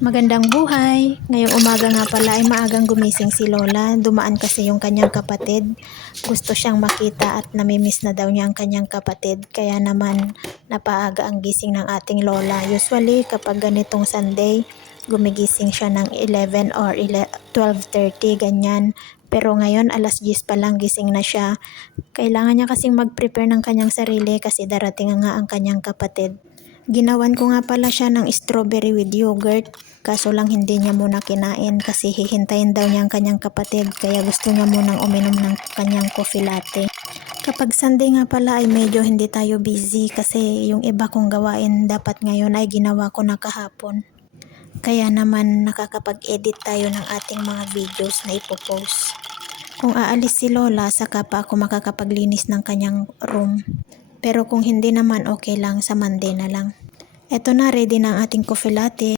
Magandang buhay! Ngayong umaga nga pala ay maagang gumising si Lola. Dumaan kasi yung kanyang kapatid. Gusto siyang makita at namimiss na daw niya ang kanyang kapatid. Kaya naman napaaga ang gising ng ating Lola. Usually kapag ganitong Sunday, gumigising siya ng 11 or 12:30 ganyan. Pero ngayon alas 10 pa lang gising na siya. Kailangan niya kasing mag-prepare ng kanyang sarili kasi darating nga ang kanyang kapatid. Ginawan ko nga pala siya ng strawberry with yogurt, kaso lang hindi niya muna kinain kasi hihintayin daw niya ang kanyang kapatid kaya gusto niya munang uminom ng kanyang coffee latte. Kapag Sunday nga pala ay medyo hindi tayo busy kasi yung iba kong gawain dapat ngayon ay ginawa ko na kahapon. Kaya naman nakakapag-edit tayo ng ating mga videos na ipopost. Kung aalis si Lola, saka pa ako makakapaglinis ng kanyang room. Pero kung hindi naman okay lang, sa Monday na lang. Eto na, ready na ang ating coffee latte.